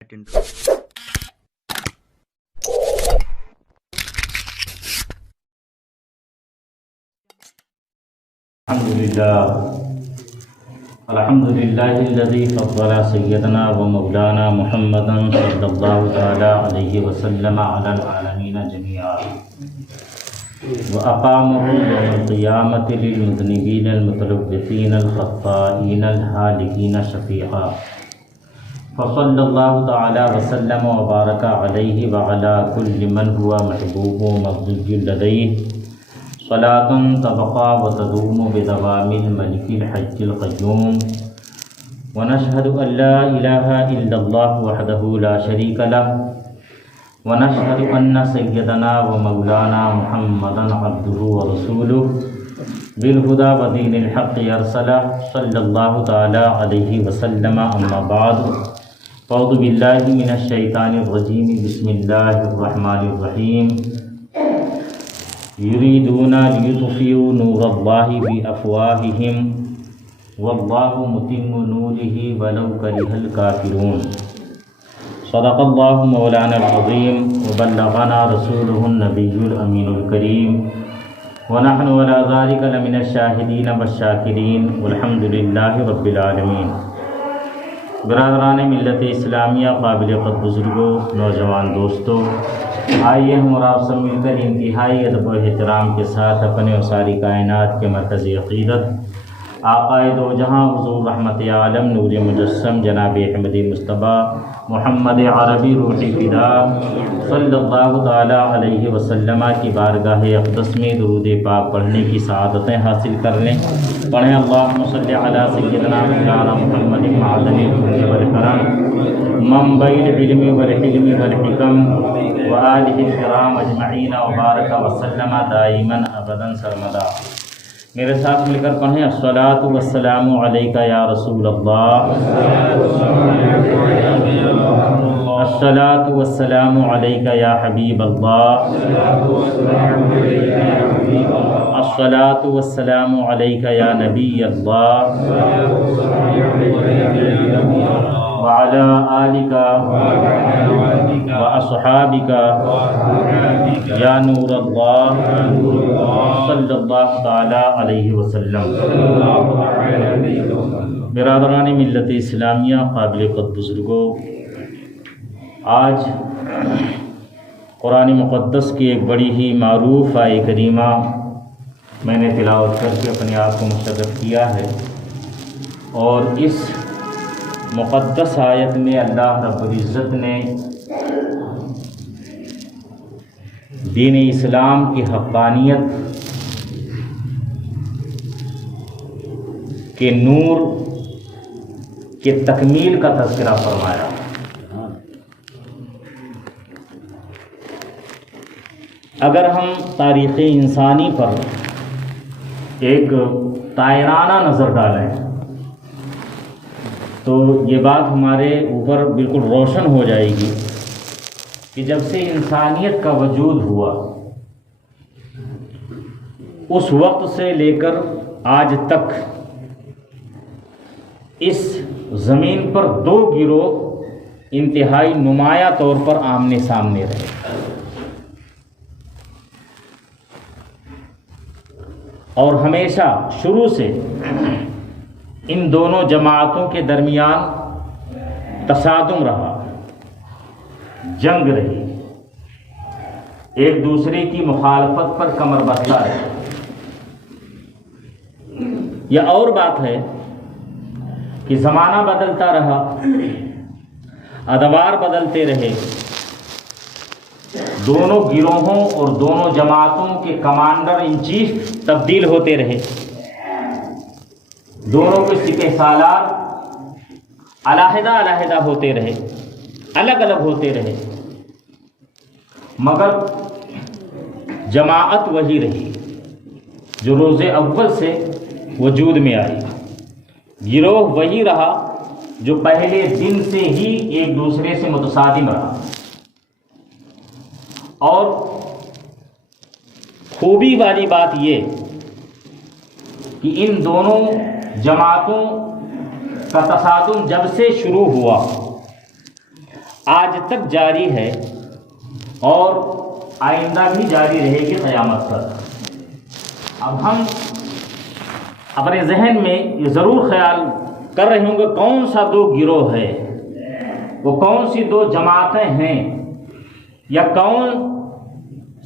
الحمد لله الذي فضل سيدنا ومولانا محمدا صلى الله تعالى عليه وسلم على العالمين جميعا وأقامه يوم القيامة للمذنبين المتلوثين الخطائين الهالكين شفيعا فصلى الله تعالى وسلم وبارك عليه وعلى كل من هو محبوب مرضي لديه صلاة تبقى وتدوم بدوام الملك الحج القيوم ونشهد أن لا إله إلا الله وحده لا شريك له ونشهد أن سيدنا ومولانا محمدا عبده ورسوله بالهدى ودين الحق يرسله صلى الله تعالى عليه وسلم أما بعد أعوذ بالله من الشيطان الرجيم بسم الله الرحمن الرحيم يريدون ليطفئوا نور الله بأفواههم والله متم نوره ولو كره الكافرون صدق الله مولانا العظيم وبلغنا رسوله النبي الأمين الكريم ونحن على ذلك لمن الشاهدين والشاكرين والحمد لله رب العالمين. برادران ملت اسلامیہ، قابل قدر بزرگوں، نوجوان دوستوں، آئیے ہم اور آپ سب مل کر انتہائی ادب و احترام کے ساتھ اپنے اور ساری کائنات کے مرکزی عقیدت آقائے دو جہاں حضور رحمت عالم نور مجسم جناب احمدی مصطفیٰ محمد عربی روحی فدا صلی اللہ تعالی علیہ وسلم کی بارگاہ اقدس میں درود پاک پڑھنے کی سعادتیں حاصل کر لیں. پڑھیں اللہم صلی علی سیدنا مولانا محمد معدن الجود والکرم منبع العلم والحلم والحکم وآلہ الکرام اجمعین وبارک وسلم دائما ابدا سرمدا. میرے ساتھ مل کر پڑھیں الصلاۃ والسلام علیک یا رسول اللہ، الصلاۃ والسلام علیک یا حبیب اللہ، الصلاۃ والسلام علیک یا نبی اللہ وعلی آلک واصحابک یا نور اللہ صلی اللہ تعالی علیہ وسلم. برادران ملت اسلامیہ، قابل قدر بزرگوں، آج قرآن مقدس کی ایک بڑی ہی معروف آیہ کریمہ میں نے تلاوت کر کے اپنے آپ کو مشرف کیا ہے، اور اس مقدس آیت میں اللہ رب العزت نے دین اسلام کی حقانیت کے نور کے تکمیل کا تذکرہ فرمایا. اگر ہم تاریخ انسانی پر ایک طائرانہ نظر ڈالیں تو یہ بات ہمارے اوپر بالکل روشن ہو جائے گی کہ جب سے انسانیت کا وجود ہوا اس وقت سے لے کر آج تک اس زمین پر دو گروہ انتہائی نمایاں طور پر آمنے سامنے رہے. اور ہمیشہ شروع سے ان دونوں جماعتوں کے درمیان تصادم رہا، جنگ رہی، ایک دوسرے کی مخالفت پر کمر بستہ رہے. یہ اور بات ہے کہ زمانہ بدلتا رہا، ادوار بدلتے رہے، دونوں گروہوں اور دونوں جماعتوں کے کمانڈر ان چیف تبدیل ہوتے رہے، دونوں کے سپہ سالار علیحدہ علیحدہ ہوتے رہے، الگ الگ ہوتے رہے، مگر جماعت وہی رہی جو روز اول سے وجود میں آئی. گروہ وہی رہا جو پہلے دن سے ہی ایک دوسرے سے متصادم رہا. اور خوبی والی بات یہ کہ ان دونوں جماعتوں کا تصادم جب سے شروع ہوا آج تک جاری ہے اور آئندہ بھی جاری رہے گی قیامت تک۔ اب ہم اپنے ذہن میں یہ ضرور خیال کر رہے ہوں گے کون سا دو گروہ ہے، وہ کون سی دو جماعتیں ہیں، یا کون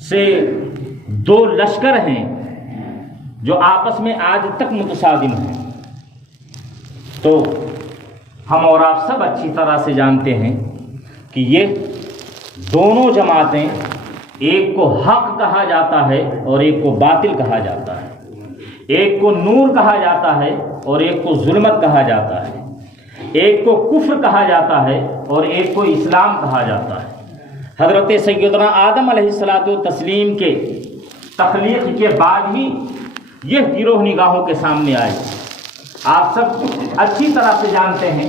سے دو لشکر ہیں جو آپس میں آج تک متصادم ہیں۔ تو ہم اور آپ سب اچھی طرح سے جانتے ہیں کہ یہ دونوں جماعتیں، ایک کو حق کہا جاتا ہے اور ایک کو باطل کہا جاتا ہے، ایک کو نور کہا جاتا ہے اور ایک کو ظلمت کہا جاتا ہے، ایک کو کفر کہا جاتا ہے اور ایک کو اسلام کہا جاتا ہے۔ حضرت سیدنا آدم علیہ الصلاۃ والتسلیم کے تخلیق کے بعد ہی یہ گروہ نگاہوں کے سامنے آئے۔ آپ سب اچھی طرح سے جانتے ہیں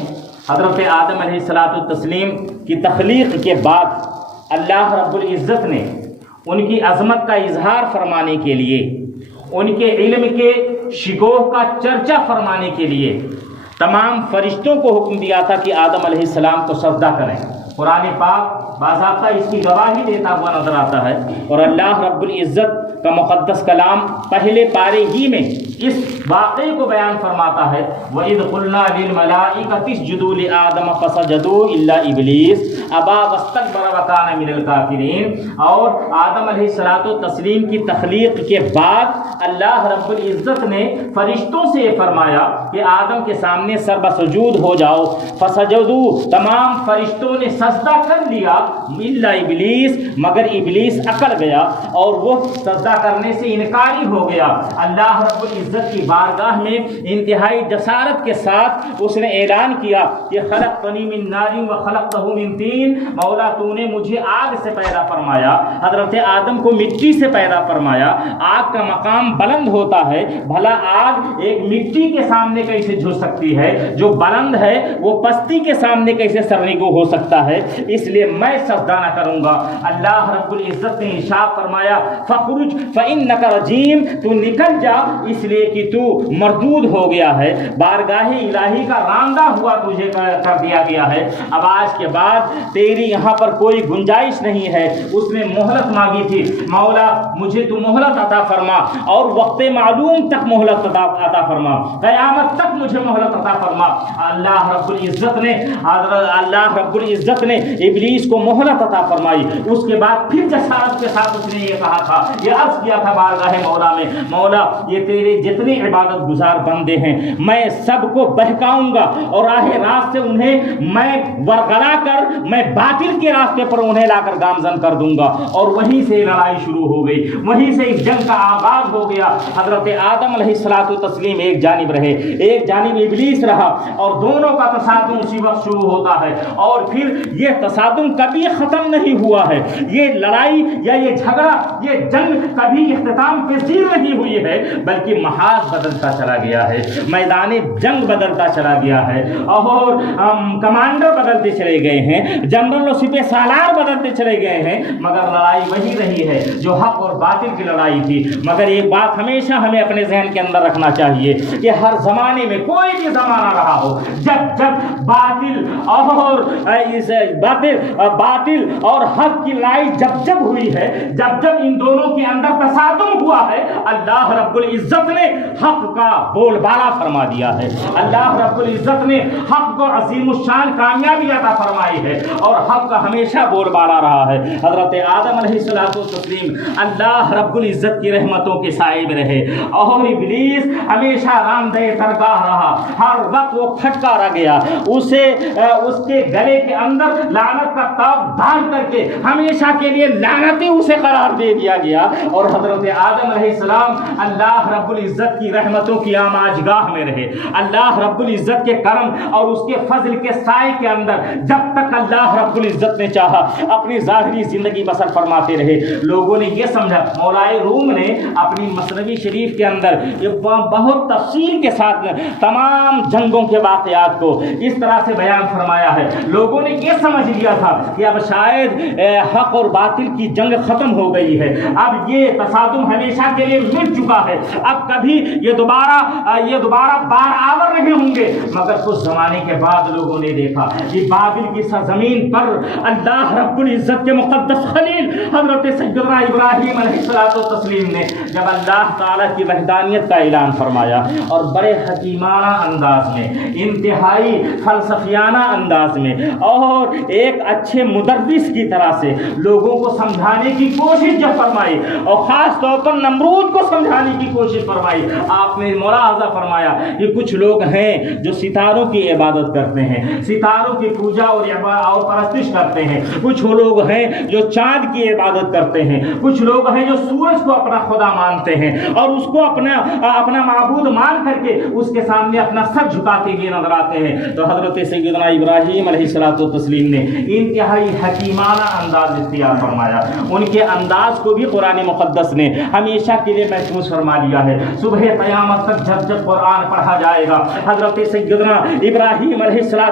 حضرت آدم علیہ الصلاۃ والتسلیم کی تخلیق کے بعد اللہ رب العزت نے ان کی عظمت کا اظہار فرمانے کے لیے، ان کے علم کے شکوہ کا چرچا فرمانے کے لیے تمام فرشتوں کو حکم دیا تھا کہ آدم علیہ السلام کو سجدہ کریں۔ قرآن پاک باضابطہ اس کی گواہی دیتا ہوا نظر آتا ہے، اور اللہ رب العزت کا مقدس کلام پہلے پارے ہی میں اس واقعے کو بیان فرماتا ہے، وَإِذْ قُلْنَا لِلْمَلَائِكَةِ اسْجُدُوا لِآدَمَ فَسَجَدُوا إِلَّا إِبْلِيسَ أَبَىٰ وَاسْتَكْبَرَ وَكَانَ مِنَ الْكَافِرِينَ۔ اور آدم علیہ الصلاۃ والتسلیم کی تخلیق کے بعد اللہ رب العزت نے فرشتوں سے یہ فرمایا کہ آدم کے سامنے سر بسجود ہو جاؤ، فسجدوا، تمام فرشتوں نے سجدہ کر لیا، الا ابلیس، مگر ابلیس اکڑ گیا اور وہ سجدہ کرنے سے انکاری ہو گیا۔ اللہ رب العزت کی بارگاہ میں انتہائی جسارت کے ساتھ اس نے اعلان کیا کہ خلقتنی من نار وخلقتہ من طین، مولا تو نے مجھے آگ سے پیدا فرمایا، حضرت آدم کو مٹی سے پیدا فرمایا۔ آگ کا مقام بلند ہوتا ہے، بھلا آگ ایک مٹی کے سامنے کیسے جھک سکتی ہے؟ جو بلند ہے وہ پستی کے سامنے کیسے سرنگو ہو سکتا ہے؟ اس لیے میں سجدہ نہ کروں گا۔ اللہ رب العزت نے ارشاد فرمایا فخرج فإنک رجیم، تو نکل جا اس لیے کہ تو مردود ہو گیا ہے، بارگاہ الہی کا راندہ ہوا تجھے کر دیا گیا ہے، اب آج کے بعد تیری یہاں پر کوئی گنجائش نہیں ہے۔ اس نے مہلت مانگی تھی، مولا مجھے تو مہلت عطا فرما اور وقت معلوم تک مہلت عطا فرما، قیامت تک مجھے مہلت عطا فرما۔ اللہ رب العزت نے ابلیس کو مہلت عطا فرمائی۔ اس کے بعد پھر جسارت کے ساتھ اس نے یہ کہا تھا، یہ عرض کیا تھا بارگاہ مولا میں، مولا یہ تیرے جتنے عبادت گزار بندے ہیں میں سب کو بہکاؤں گا اور راہ راست سے انہیں میں ورگلا کر میں باطل کے راستے پر انہیں لا کر گامزن کر دوں گا۔ اور وہیں سے لڑائی شروع ہو گئی، وہیں سے اس جنگ کا آغاز ہو گیا۔ حضرت آدم علیہ الصلاۃ والتسلیم ایک جانب رہے، ایک جانب ابلیس رہا، اور دونوں کا تصادم اسی وقت شروع ہوتا ہے، اور پھر یہ تصادم کبھی ختم نہیں ہوا ہے، یہ لڑائی یا یہ جھگڑا، یہ جنگ کبھی اختتام پذیر نہیں ہوئی ہے، بلکہ محاذ بدلتا چلا گیا ہے، میدان جنگ بدلتا چلا گیا ہے، اور کمانڈر بدلتے چلے گئے ہیں، جنرل و سپہ سالار بدلتے چلے گئے ہیں، مگر لڑائی وہی رہی ہے جو حق اور باطل کی لڑائی تھی۔ مگر ایک بات ہمیشہ ہمیں اپنے ذہن کے اندر رکھنا چاہیے کہ ہر زمانے میں کوئی بھی زمانہ رہا ہو، جب باطل اور حق کی لڑائی جب ہوئی ہے، جب ان دونوں کے اندر تصادم ہوا ہے، اللہ رب العزت نے حق کا بول بالا فرما دیا ہے، اللہ رب العزت نے حق کو عظیم الشان کامیابی عطا فرمائی ہے، اور حق کا ہمیشہ بول بالا رہا ہے۔ حضرت آدم علیہ الصلوۃ والتسلیم اللہ رب العزت کی رحمتوں کے سائے میں رہے، اور ابلیس ہمیشہ راندہ درگاہ رہا، ہر وقت وہ پھٹکارا گیا، اسے اس کے گلے کے اندر لعنت کا تاج ڈال کر کے ہمیشہ کے لیے لعنتی اسے قرار دے دیا گیا۔ اور حضرت آدم علیہ السلام اللہ رب العزت کی رحمتوں کی آماجگاہ میں رہے، اللہ رب العزت کے کرم اور اس کے فضل کے سائے کے اندر جب تک اللہ رب العزت نے چاہا اپنی ظاہری زندگی بسر فرماتے رہے۔ لوگوں نے یہ سمجھا، مولائے روم نے اپنی مثنوی شریف کے اندر بہت تفصیل کے ساتھ تمام جنگوں کے واقعات کو اس طرح سے بیان فرمایا ہے، لوگوں نے یہ یہ سمجھ لیا تھا کہ اب شاید حق اور باطل کی جنگ ختم ہو گئی ہے، اب یہ تصادم ہمیشہ کے لیے مٹ چکا ہے، اب کبھی یہ دوبارہ بار آور نہیں ہوں گے۔ مگر کچھ زمانے کے بعد لوگوں نے دیکھا کہ بابل کی سرزمین پر اللہ رب العزت کے مقدس خلیل حضرت سیدنا ابراہیم علیہ السلام نے جب اللہ تعالیٰ کی وحدانیت کا اعلان فرمایا اور بڑے حکیمانہ انداز میں، انتہائی فلسفیانہ انداز میں اور ایک اچھے مدرس کی طرح سے لوگوں کو سمجھانے کی کوشش جب فرمائی اور خاص طور پر نمرود کو سمجھانے کی کوشش فرمائی، آپ نے ملاحظہ فرمایا کہ کچھ لوگ ہیں جو ستاروں کی عبادت کرتے ہیں، ستاروں کی پوجا اور پرستش کرتے ہیں، کچھ لوگ ہیں جو چاند کی عبادت کرتے ہیں، کچھ لوگ ہیں جو سورج کو اپنا خدا مانتے ہیں اور اس کو اپنا معبود مان کر کے اس کے سامنے اپنا سر جھکاتے ہوئے نظر آتے ہیں۔ تو حضرت سیدنا ابراہیم علیہ السلام نے انتہائی حکیمانہ انداز اختیار فرمایا، ان کے انداز کو بھی قرآن مقدس نے ہمیشہ کے لیے محفوظ فرما لیا ہے۔ صبح قیامت تک جب جب قرآن پڑھا جائے گا، حضرت سیدنا ابراہیم علیہ السلام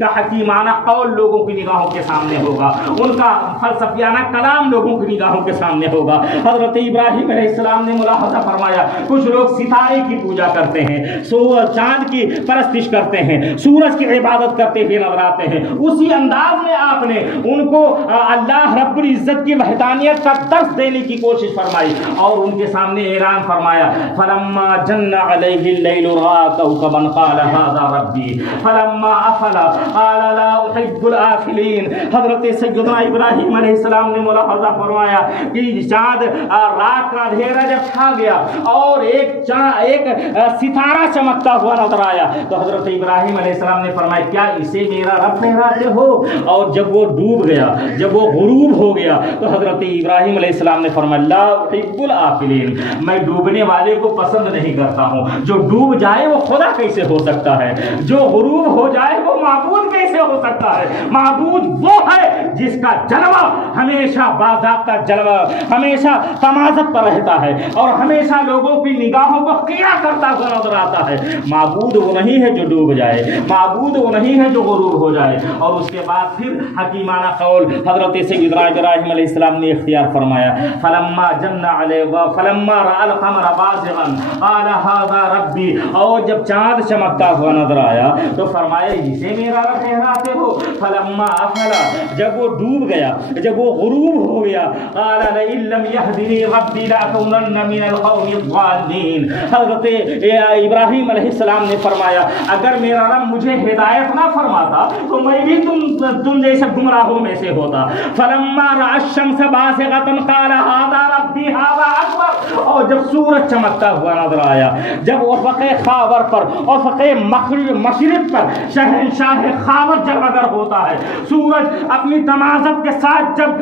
کا حکیمانہ قول لوگوں کی نگاہوں کے سامنے ہوگا، ان کا فلسفیانہ کلام لوگوں کی نگاہوں کے سامنے ہوگا۔ حضرت ابراہیم علیہ السلام نے ملاحظہ فرمایا کچھ لوگ ستارے کی پوجا کرتے ہیں، چاند کی پرستش کرتے ہیں، سورج کی عبادت کرتے ہوئے نظر آتے ہیں، اسی انداز میں آپ نے ان کو اللہ رب العزت کی وحدانیت کا درس دینے کی کوشش فرمائی اور ان کے سامنے اعلان فرمایا فلما جن علیہ اللیل رأى کوكبا قال هذا ربی فلما افل قال لا احب الآفلین۔ حضرت سیدنا ابراہیم علیہ السلام نے ملاحظہ فرمایا کہ چاند رات کا اندھیرا جب چھا گیا اور ایک ستارہ چمکتا ہوا نظر آیا تو حضرت ابراہیم علیہ السلام نے فرمایا کیا اسے میرا رب ٹھہراتے ہو؟ اور جب وہ ڈوب گیا، جب وہ غروب ہو گیا تو حضرت ابراہیم علیہ السلام نے فرمایا لا احب الآفلین، میں ڈوبنے والے کو پسند نہیں کرتا ہوں، جو ڈوب جائے وہ خدا کیسے ہو سکتا ہے، جو غروب ہو جائے وہ معبود کیسے ہو سکتا ہے؟ معبود وہ ہے جس کا جلوہ ہمیشہ باضابطہ جلوہ، ہمیشہ تمازت پر رہتا ہے اور ہمیشہ لوگوں کی نگاہوں کو خیرہ کرتا ہوا نظر آتا ہے۔ معبود وہ نہیں ہے جو ڈوب جائے، معبود وہ نہیں ہے جو غروب ہو جائے۔ اور اس کے بعد پھر حکیمانہ قول حضرت سیدنا ابراہیم علیہ السلام نے اختیار فرمایا فلما جن علیہ فلما رأى القمر بازغا قال هذا ربی، اور جب چاند چمکتا ہوا نظر آیا تو فرمایا اسے میرا رب ٹھہراتے ہو؟ فلما افل، جب وہ ڈوب گیا، جب وہ غروب ہو گیا قال لئن لم يهدني ربي لأكونن من القوم الضالين۔ حضرت ابراہیم علیہ السلام نے فرمایا اگر میرا رب مجھے ہدایت نہ فرماتا تو میں بھی تم جیسے گمراہوں میں سے ہوتا۔ فلما رأى الشمس بازغة قال هذا ربي هذا اکبر، اور جب سورج چمکتا ہوا نظر آیا، جب افق خاور پر، افق مشرق پر شہنشاہ خاور جب اگر ہوتا ہے، سورج اپنی تمازت کے ساتھ جب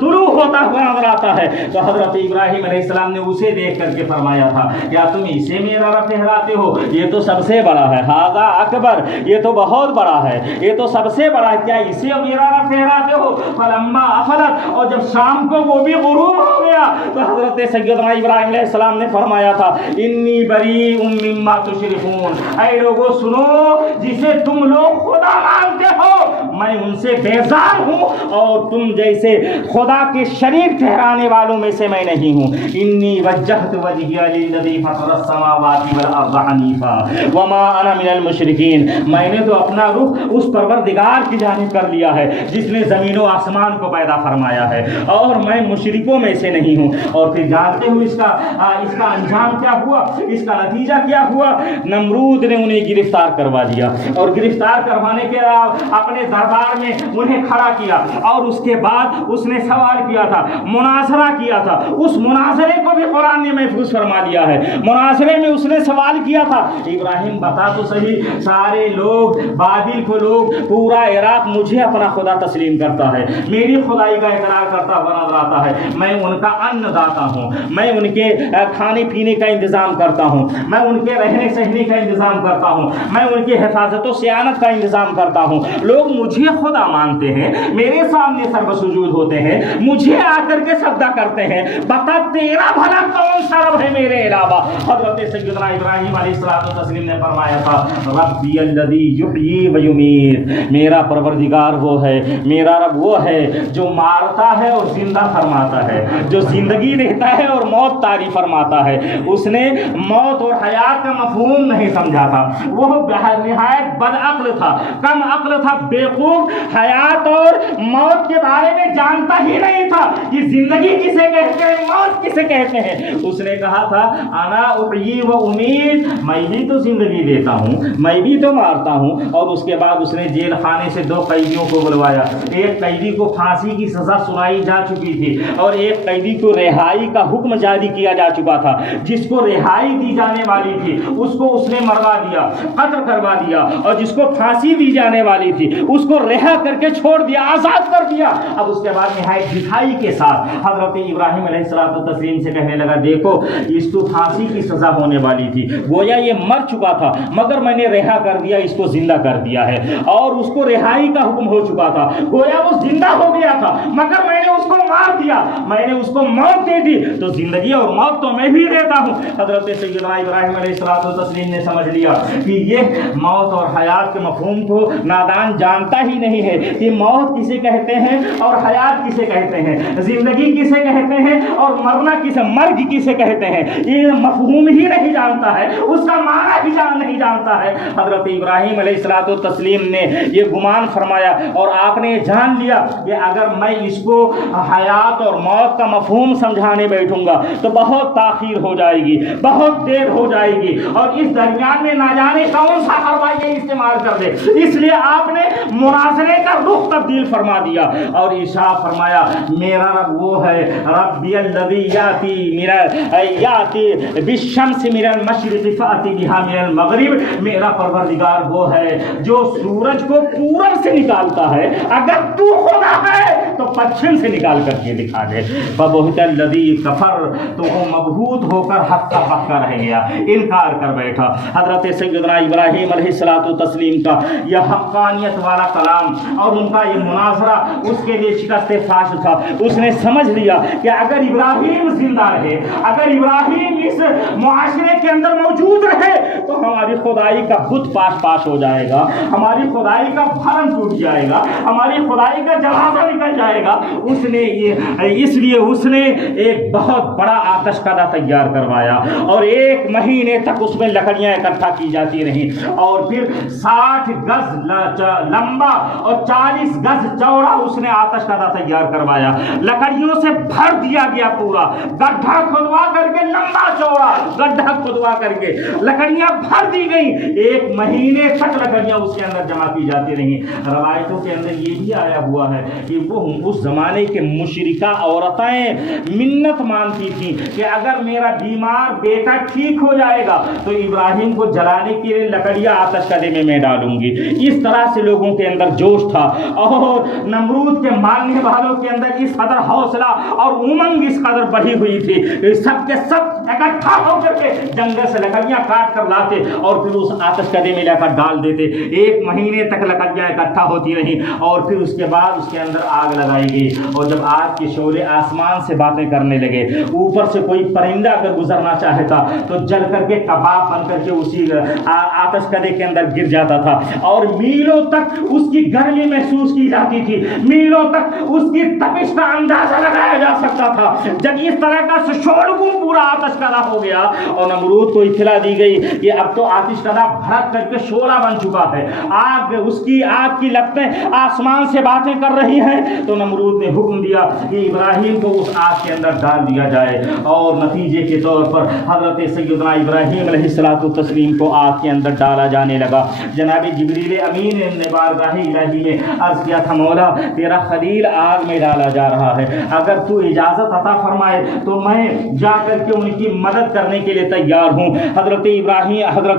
طلوع ہوتا ہوا نظر آتا ہے تو حضرت ابراہیم علیہ السلام نے اسے دیکھ کر کے فرمایا تھا کیا تم اسے میرا رب ٹھہراتے ہو؟ یہ تو سب سے بڑا ہے، ہذا اکبر، یہ تو بہت بڑا ہے، یہ تو سب سے بڑا ہے، کیا اسے میرا رب ٹھہراتے ہو؟ فلما افلت، اور جب شام کو وہ بھی غروب ہو گیا تو حضرت سیدنا ابراہیم علیہ السلام نے فرمایا تھا انی بریء مما تشرکون، اے لوگوں سنو جسے تم لوگ خدا مانتے ہو میں ان سے بیزار ہوں اور تم جیسے خدا کے شریک ٹھہرانے والوں میں سے میں نہیں ہوں۔ انی وجہت وجہی للذی فطر السماوات والارض حنیفا وما انا من المشرکین، میں نے تو اپنا رخ اس پروردگار کی جانب کر لیا ہے جس نے زمین و آسمان کو پیدا فرمایا ہے اور میں مشرکوں میں سے نہیں ہوں۔ اور پھر جانتے ہو اس کا انجام کیا ہوا، اس کا نتیجہ کیا ہوا؟ نمرود نے انہیں گرفتار کروا دیا اور گرفتار کروانے کے اپنے دربار میں انہیں کھڑا کیا اور اس کے بعد اس نے سوال کیا تھا، مناظرہ کیا تھا، اس مناظرے کو بھی قرآن نے محفوظ فرما دیا ہے۔ مناظرے میں اس نے سوال کیا تھا ابراہیم بتا تو صحیح، سارے لوگ بابل کو لوگ پورا عراق مجھے اپنا خدا تسلیم کرتا ہے، میری خدائی کا اقرار کرتا ہوا نظر آتا ہے، میں ان کا ان داتا ہوں، میں ان کے کھانے پینے کا انتظام کرتا ہوں، میں ان کے رہنے سہنے کا انتظام کرتا ہوں، میں ان کی حفاظت و صیانت کا انتظام کرتا ہوں، لوگ مجھے مجھے خدا مانتے ہیں، میرے سامنے سر سجود ہوتے ہیں، مجھے آ کر کے سجدہ کرتے ہیں، بتا تیرا بھلا کون سا رب ہے میرے علاوہ؟ حضرت سیدنا ابراہیم علیہ الصلوۃ والتسلیم نے فرمایا تھا ربی الذی یحیی و یمیت، میرا پروردگار وہ ہے، میرا رب وہ ہے جو مارتا ہے اور زندہ فرماتا ہے، جو زندگی دیتا ہے اور موت طاری فرماتا ہے۔ اس نے موت اور حیات کا مفہوم نہیں سمجھا تھا، وہ نہایت بد عقل تھا، کم عقل تھا، بیوقوف، حیات اور موت کے بارے میں جانتا ہی نہیں تھا کہ زندگی کسے کہتے ہیں، موت کسے کہتے ہیں۔ اس نے کہا تھا انا احیی و امید، میں بھی تو زندگی دیتا ہوں، میں بھی تو مارتا ہوں۔ اور اس کے بعد اس نے جیل خانے سے 2 قیدیوں کو بلوایا، ایک قیدی کو پھانسی کی سزا سنائی جا چکی تھی اور ایک قیدی کو رہائی کا حکم جاری کیا جا چکا تھا۔ جس کو رہائی دی جانے والی تھی اس کو اس نے مروا دیا، قتل کروا دیا، اور جس کو پھانسی دی جانے والی تھی اس کو رہا کر کے چھوڑ دیا، آزاد کر دیا۔ اب اس کے بعد نہایت دکھائی کے ساتھ حضرت ابراہیم علیہ الصلوۃ والتسلیم سے کہنے لگا دیکھو اس کو پھانسی کی سزا ہونے والی تھی، گویا یہ مر چکا تھا مگر میں نے رہا کر دیا، اس کو زندہ کر دیا ہے، اور اس کو رہائی کا حکم ہو چکا تھا، گویا وہ زندہ ہو گیا تھا مگر میں نے اس کو مار دیا، میں نے اس کو موت دے دی، تو زندگی اور موت تو میں بھی دیتا ہوں۔ حضرت سیدنا ابراہیم علیہ الصلوۃ والتسلیم نے سمجھ لیا کہ یہ موت اور حیات کے مفہوم کو نادان جانتا ہی نہیں ہے کہ موت کسے کہتے ہیں اور حیات کسے کہتے ہیں، زندگی کسے کہتے ہیں اور مرنا کسے، مرگ کسے کہتے ہیں، یہ مفہوم ہی نہیں جانتا ہے، اس کا معنی بھی نہیں جانتا ہے۔ حضرت ابراہیم علیہ الصلوۃ والتسلیم نے یہ گمان فرمایا اور آپ نے جان لیا کہ اگر میں اس کو حیات اور موت کا مفہوم سمجھانے بیٹھوں گا تو بہت تاخیر ہو جائے گی، بہت دیر ہو جائے گی، اور اس درمیان میں نہ جانے کون سا حربہ یہ استعمال کر دے۔ اس لیے آپ نے مناظرے کا رخ تبدیل فرما دیا اور ارشاد فرمایا میرا رب وہ ہے ربی الذی یاتی بالشمس من المشرق فاتی بها من المغرب، میرا پروردگار وہ ہے جو سورج کو پورب سے نکالتا ہے، اگر تو خدا ہے تو پچھم سے نکال کر کے دکھا دے۔ فبہت الذی کفر، تو وہ مبہوت ہو کر ہکا بکا رہ گیا، انکار کر بیٹھا۔ حضرت سیدنا ابراہیم علیہ الصلوۃ والتسلیم کا یہ حقانیت والا کلام اور ان کا یہ مناظرہ اس کے لیے شکست فاش تھا۔ اس نے سمجھ لیا کہ اگر ابراہیم زندہ رہے، اگر ابراہیم اس معاشرے کے اندر موجود رہے تو ہماری خدائی کا بت پاش پاش ہو جائے گا، ہماری خدائی کا بھرم ٹوٹ جائے گا، ہماری خدائی کا جنازہ نکل جائے گا۔ اس نے اس لیے اس نے ایک بہت بڑا آتش کدہ تیار کروایا اور 1 مہینے تک اس میں لکڑیاں اکٹھا کی جاتی رہیں، اور پھر 60 گز لمبا اور 40 گز چوڑا اس نے آتش کدہ تیار کروایا، لکڑیوں سے بھر دیا گیا، پورا گڈھا کھدوا کر کے، لمبا چوڑا گڈھا کھدوا کر کے لکڑیاں بھر دی گئیں، 1 مہینے تک لکڑیاں اس کے اندر جمع کی جاتی رہیں۔ روایتوں کے اندر یہ بھی آیا ہوا ہے کہ وہ اس زمانے کے مشرکہ عورتیں منت مانتی تھیں کہ اگر میرا بیمار بیٹا ٹھیک ہو جائے گا تو ابراہیم کو جلانے کے لیے لکڑیاں آتش کدے میں ڈالوں گی۔ اس طرح سے لوگوں کے اندر جوش تھا، اور نمرود کے ماننے والوں کے اندر اس قدر حوصلہ اور امنگ اس قدر بڑھی ہوئی تھی، سب کے سب اکٹھا ہو کر کے جنگل سے لکڑیاں کاٹ کر لاتے اور پھر اس آتش کدے میں لے کر ڈال دیتے۔ 1 مہینے تک لکڑیاں اکٹھا ہوتی رہیں، اور پھر اس کے بعد اس کے اندر آگ لگائی گئی، اور جب آگ کے شعلے آسمان سے باتیں کرنے لگے، اوپر سے کوئی پرندہ اگر گزرنا چاہتا تو جل کر کے کباب بن کر کے اسی آتش کدے کے اندر گر جاتا تھا، اور میلوں تک اس کی گرمی محسوس کی جاتی تھی، میلوں تک اس کی تپش کا اندازہ لگایا جا سکتا تھا۔ جب اس طرح کا شعلہ پورا آتش کدہ ہو گیا اور نمرود کو اطلاع دی گئی کہ اب تو آتش کدہ بھڑک کر کے شعلہ بن چکا ہے، آگ کی لپٹیں آسمان سے باتیں کر رہی ہیں، تو نمرود نے حکم دیا کہ ابراہیم کو اس آگ کے اندر ڈال دیا جائے، اور نتیجے کے طور پر حضرت سیدنا ابراہیم علیہ الصلوۃ والتسلیم کو آگ کے اندر ڈالا جانے لگا۔ جناب جبریل امین نے بارگاہ الہی میں عرض کیا تھا مولا تیرا خلیل آگ میں ڈالا جا رہا ہے، اگر تو اجازت عطا فرمائے تو میں جا کر کے ان کی مدد کرنے کے لیے تیار ہوں۔ حضرت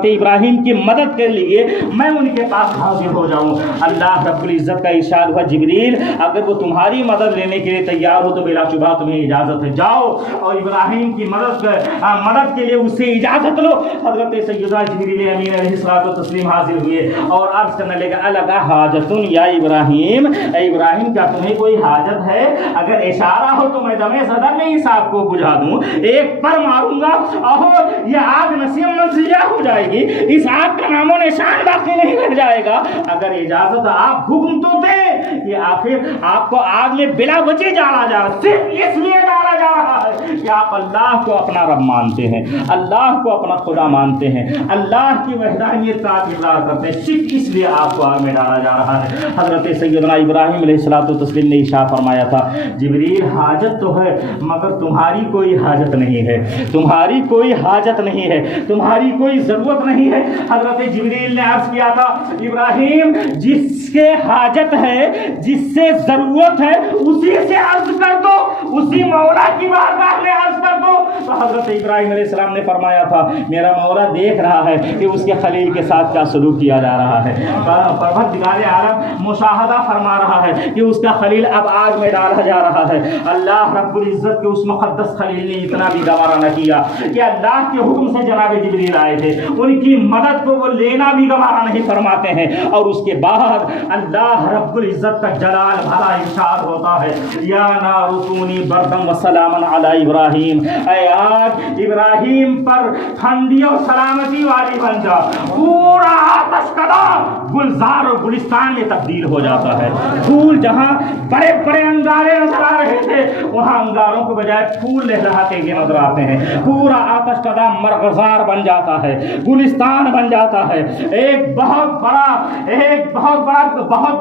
ابراہیم کی مدد کے لیے میں ان کے پاس حاضر ہو جاؤں۔ اللہ رب العزت کا ارشاد ہوا جبریل اگر وہ تمہاری مدد لینے کے لیے تیار ہو تو بلا شبہ تمہیں اجازت ہے، جاؤ اور ابراہیم کی مدد کے لیے اس سے اجازت لو۔ حضرت سیدنا جبریل امین علیہ الصلوۃ والتسلیم حاضر ہوئے اور عرض کرنے لگا الگا حاجتن یا ابراہیم، اے ابراہیم کیا تمہیں کوئی حاجت ہے؟ اگر اشارہ ہو تو میں دم صدر میں اس آگ کو بجھا دوں، ایک پر ماروں گا اور یہ آگ نسیم منسیہ ہو جائے گی، اس آگ کا نام و نشان باقی نہیں رہ جائے گا۔ اگر اجازت آپ حکم تو دیں کہ آخر آپ کو آگ میں بلا وجہ ڈالا جا رہا، صرف اس لیے ڈالا جا رہا ہے کہ آپ اللہ کو اپنا رب مانتے ہیں، اللہ کو اپنا خدا مانتے ہیں، اللہ کی وحدانیت کا اقرار کرتے ہیں، صرف اس لیے آپ کو آگ میں ڈالا جا رہا ہے۔ حضرت سیدنا ابراہیم علیہ الصلوۃ والتسلیم نے ارشاد فرمایا تھا، جبریل حاجت تو ہے مگر تمہاری کوئی حاجت نہیں ہے، تمہاری کوئی حاجت نہیں ہے، تمہاری کوئی ضرورت نہیں ہے۔ حضرت جبریل نے عرض کیا تھا، ابراہیم جس کے حاجت ہے، جس سے ضرورت ہے، اسی سے عرض کر دو، اسی مولا کی بارگاہ میں عرض کر دو۔ تو حضرت ابراہیم علیہ السلام نے فرمایا تھا، میرا مولا دیکھ رہا ہے کہ اس کے خلیل کے ساتھ کیا سلوک کیا جا رہا ہے، پروردگار عالم مشاہدہ فرما رہا ہے کہ اس کا خلیل اب آگ میں ڈالا جا رہا ہے۔ اللہ رب العزت کے اس مقدس خلیل نے اتنا بھی گوارا نہ کیا کہ اللہ کے حکم سے جناب جبریل آئے تھے، ان کی مدد کو وہ لینا بھی گوارا نہیں فرماتے ہیں، اور اس کے بعد اللہ رب العزت کا جلال بھرا ارشاد ہوتا ہے، یا نار کونی بردم و سلاما علی ابراہیم، اے آگ ابراہیم پر ٹھنڈی اور سلامتی والی بن جا۔ پورا آتش کدا گلزار اور گلستان میں تبدیل ہو جاتا ہے، پھول جہاں بڑے بڑے انگارے نظر آ رہے تھے وہاں انگاروں کے بجائے پھول لہراتے ہوئے نظر آتے ہیں، پورا آتش کدا مرغزار بن جاتا ہے، گلستان بن جاتا ہے، ایک بہت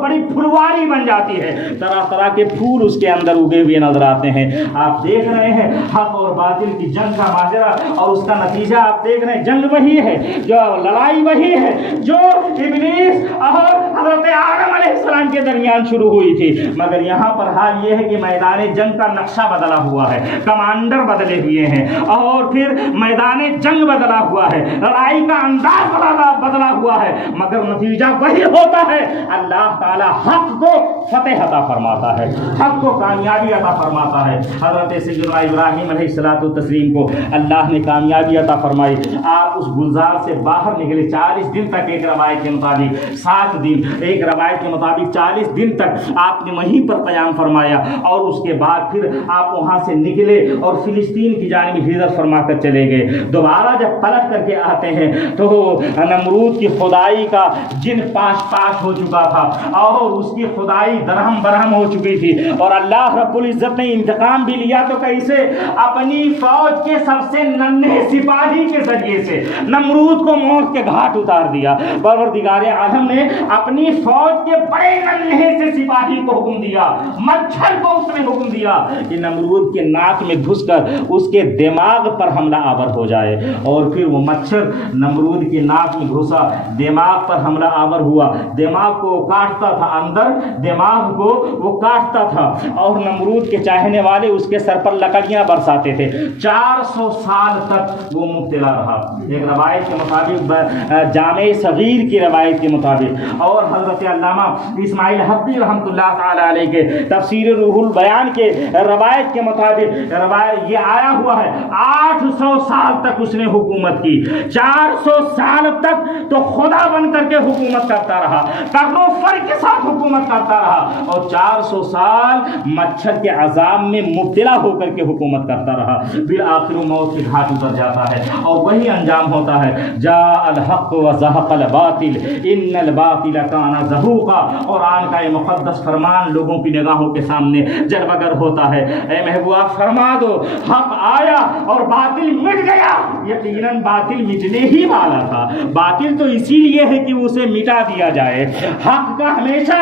بڑی پھلواری بن جاتی ہے، طرح طرح کے پھول اس کے اندر اگے ہوئے نظر آتے ہیں۔ آپ دیکھ رہے ہیں حق اور باطل کی جنگ کا ماجرا، اور اس کا نتیجہ آپ دیکھ رہے ہیں، جنگ وہی ہے، جو لڑائی وہی ہے جو ابلیس اور حضرت آدم علیہ السلام کے درمیان شروع ہوئی تھی، مگر یہاں پر حال یہ ہے کہ میدان جنگ کا نقشہ بدلا ہوا ہے، کمانڈر بدلے ہوئے ہیں، اور پھر میدان جنگ بدلا ہوا ہے، لڑائی کا انداز بدلا ہوا ہے، مگر نتیجہ وہی ہوتا ہے، اللہ تعالی حق کو فتح عطا فرماتا ہے، حق کو کامیابی عطا فرماتا ہے۔ حضرت سیدنا ابراہیم علیہ الصلوۃ والتسلیم کو اللہ نے کامیابی عطا فرمائی، آپ اس گلزار سے باہر نکلے، 40 دن تک، ایک روایت کے مطابق 7 دن، ایک روایت کے مطابق 40 دن تک آپ نے وہیں پر قیام فرمایا، اور اس کے بعد پھر آپ وہاں سے نکلے اور فلسطین کی جانب ہجرت فرما کر چلے گئے۔ دوبارہ جب پلٹ کر کے آتے ہیں تو نمرود کی خدائی کا جن پاش ہو چکا تھا، اور اس کی خدائی درہم برہم ہو چکی تھی، اور اللہ رب العزت نے انتقام بھی لیا تو کیسے؟ اپنی فوج کے سب سے ننھے سپاہی کے ذریعے سے نمرود کو موت کے گھاٹ اتار دیا۔ پروردگار عالم نے اپنی فوج کے بڑے ننھے سے سپاہی کو حکم دیا، مچھر کو اس نے حکم دیا کہ نمرود کے ناک میں گھس کر اس کے دماغ پر حملہ آور ہو جائے، اور پھر وہ مچھر نمرود کے ناک میں گھسا، دماغ پر حملہ آور ہوا، دماغ کو کاٹتا تھا، اندر دماغ کو وہ کاٹتا تھا، اور نمرود کے چاہنے والے اس کے سر پر لکڑیاں برساتے تھے۔ 400 سال تک وہ مبتلا رہا، ایک روایت کے مطابق، جامع صغیر کی روایت کے مطابق، اور حضرت علامہ اسماعیل حقی رحمۃ اللہ تعالی علیہ کے تفسیر روح البیان کے روایت کے مطابق روایت یہ آیا ہوا ہے، 800 سال تک اس نے حکومت کی، 400 سال تک تو خدا بن کر کے حکومت کرتا رہا، کرنو فر کے ساتھ حکومت کرتا رہا، اور 400 سال مچھر کے عذاب میں مبتلا ہو کر کے حکومت کرتا رہا، بالآخر موت کے گھاٹ اتر جاتا ہے، اور وہی انجام ہوتا ہے، جاء الحق وزهق الباطل ان الباطل کان زہوقا۔ قرآن کا یہ مقدس فرمان لوگوں کی نگاہوں کے سامنے جلوگر ہوتا ہے، اے محبوبہ فرما دو، حق آیا اور باطل مٹ گیا، یقیناً باطل مٹنے ہی والا تھا، باطل تو اسی لیے ہے کہ اسے مٹا دیا جائے، حق کا ہمیشہ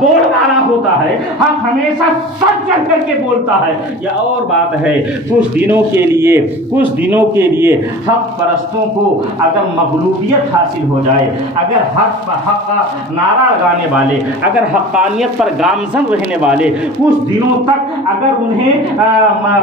بول والا ہوتا ہے، حق ہمیشہ سچ چڑھ کر کے بولتا ہے۔ یہ اور بات ہے، کچھ دنوں کے لیے حق پرستوں کو اگر مغلوبیت حاصل ہو جائے، اگر حق کا نعرہ لگانے والے، اگر حقانیت پر گامزن رہنے والے کچھ دنوں تک اگر انہیں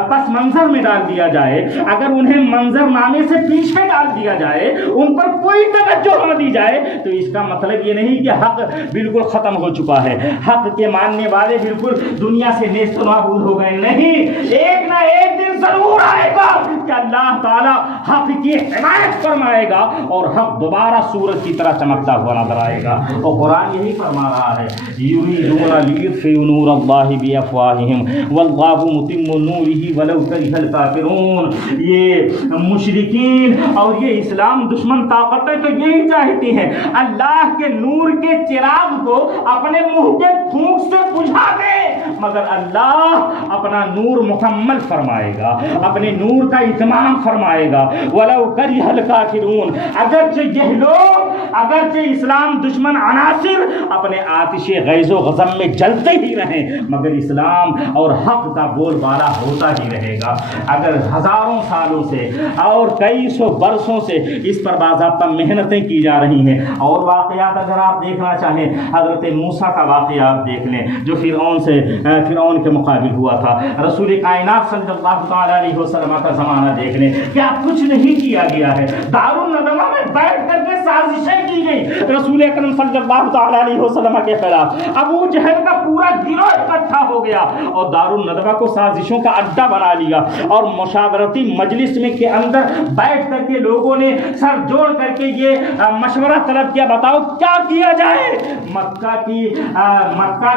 پس منظر میں ڈال دیا جائے، اگر انہیں منظر نامے سے پیچھے ڈال دیا جائے، ان پر کوئی توجہ نہ دی جائے، تو اس کا مطلب یہ نہیں کہ حق بالکل ختم ہو چکا ہے، حق کے ماننے والے بالکل دنیا سے نیست و نابود ہو گئے، نہیں، ایک نہ ایک دن ضرور آئے گا کہ اللہ تعالیٰ حق کی حمایت فرمائے گا اور حق دوبارہ سورج کی طرح چمکتا ہوا نظر آئے گا. اور قرآن یہی فرما رہا ہے یریدون لیطفئوا نور اللہ بافواہہم واللہ متم نورہ ولو کرہ الکافرون. یہ مشرکین اور یہ اسلام دشمن طاقتیں تو یہی چاہتی ہیں اللہ کے نور کے چراغ کو اپنے منہ کے پھونک سے بجھا دے، مگر اللہ اپنا نور مکمل فرمائے گا، اپنے نور کا اتمام فرمائے گا. ولو کرہ الکافرون، اگرچہ یہ لوگ، اگرچہ اسلام دشمن عناصر اپنے آتش غیظ و غضب میں جلتے ہی رہیں، مگر اسلام اور حق کا بول بالا ہوتا ہی رہے گا. اگر ہزاروں سالوں سے اور کئی سو برسوں سے اس پر باضابطہ محنتیں کی جا رہی ہیں. اور واقعات اگر آپ دیکھنا چاہیں، حضرت موسیٰ کا واقعہ آپ دیکھ لیں جو فرعون کے مقابل ہوا تھا. رسول کائنات صلی اللہ تعالیٰ علیہ وسلم کا زمانہ دیکھ لیں، کیا کچھ نہیں کیا گیا ہے. دارالندوہ میں بیٹھ کر کے سازشیں کی گئی رسول اکرم صلی اللہ تعالیٰ علیہ وسلم کے خلاف. ابو جہل کا پورا گروہ اکٹھا ہو گیا اور دارالندوہ کو سازشوں کا اڈا بنا لیا اور مشاورتی مجلس میں کے اندر بیٹھ کر کے لوگوں نے سر جوڑ کر کے یہ مشورہ طلب کیا، بتاؤ کیا کیا جائے. مکہ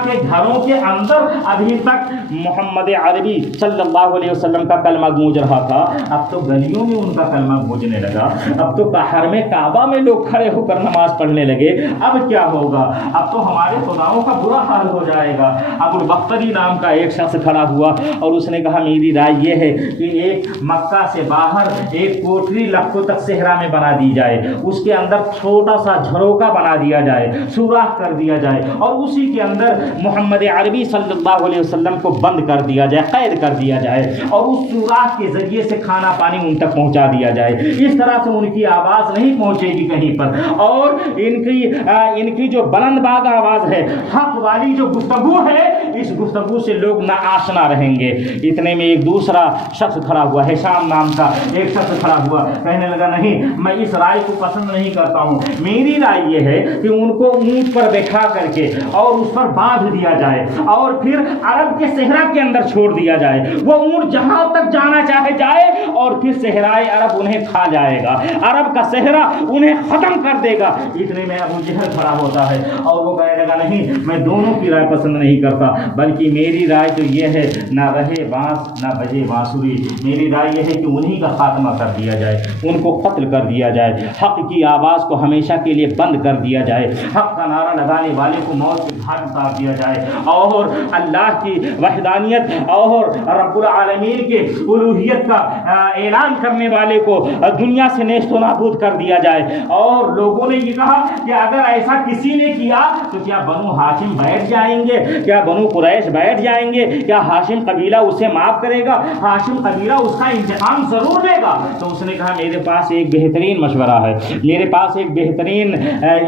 کے گھروں کے اندر ابھی تک محمد عربی صلی اللہ علیہ وسلم کا کلمہ گونج رہا تھا، اب تو گلیوں میں ان کا کلمہ گونجنے لگا، اب تو حرم کعبہ میں لوگ کھڑے ہو کر نماز پڑھنے لگے. اب کیا ہوگا؟ اب تو ہمارے خداؤں کا برا حال ہو جائے گا. ابو البختری نام کا ایک شخص کھڑا ہوا اور اس نے کہا میری رائے یہ ہے کہ ایک مکہ سے باہر ایک کوٹری لکھوں تک صحرا میں بنا دی جائے، اس کے اندر چھوٹا سا جھروکا بنا دیا جائے، سوراخ کر دیا جائے اور اسی کے اندر محمد عربی صلی اللہ علیہ وسلم کو بند کر دیا جائے، قید کر دیا جائے اور اس سوراخ کے ذریعے سے کھانا پانی ان تک پہنچا دیا جائے. اس طرح سے ان کی آواز نہیں پہنچے گی کہیں پر اور ان کی جو بلند باغ آواز ہے، حق والی جو گفتگو ہے، اس گفتگو سے لوگ ناآشنا رہیں گے. اتنے میں ایک دوسرا شخص کھڑا ہوا، ہشام نام کا ایک شخص کھڑا ہوا، کہنے لگا نہیں میں اس رائے کو پسند نہیں کرتا ہوں، میری رائے یہ ہے کہ ان کو اونٹ پر بٹھا کر کے اور اس پر باندھ دیا جائے اور پھر عرب کے صحرا کے اندر چھوڑ دیا جائے. وہ اونٹ جہاں تک جانا چاہے جائے اور پھر صحرائے عرب انہیں کھا جائے گا، عرب کا صحرا انہیں ختم کر دے گا. اتنے میں ابو جہل کھڑا ہوتا ہے اور وہ کہنے لگا نہیں میں دونوں کی رائے پسند نہیں کرتا، بلکہ میری رائے تو یہ ہے نہ رہے بانس نہ بجے بانسری. میری رائے یہ ہے کہ انہی کا خاتمہ کر دیا جائے، ان کو قتل کر دیا جائے، حق کی آواز کو ہمیشہ کے لیے بند کر دیا جائے، حق کا نعرہ لگانے والے کو موت کے گھاٹ اتار دیا جائے اور اللہ کی وحدانیت اور رب العالمین کے الوہیت کا اعلان کرنے والے کو دنیا سے نیست و نابود کر دیا جائے. اور لوگوں نے یہ کہا کہ اگر ایسا کسی نے کیا تو کیا بنو ہاشم بیٹھ جائیں گے، کیا بنو قریش بیٹھ جائیں گے، کیا ہاشم قبیلہ اسے معاف کرے گا، ہاشم قبیلہ اس کا انتقام ضرور لے گا. تو اس نے کہا میرے پاس ایک بہترین مشورہ ہے، میرے پاس ایک بہترین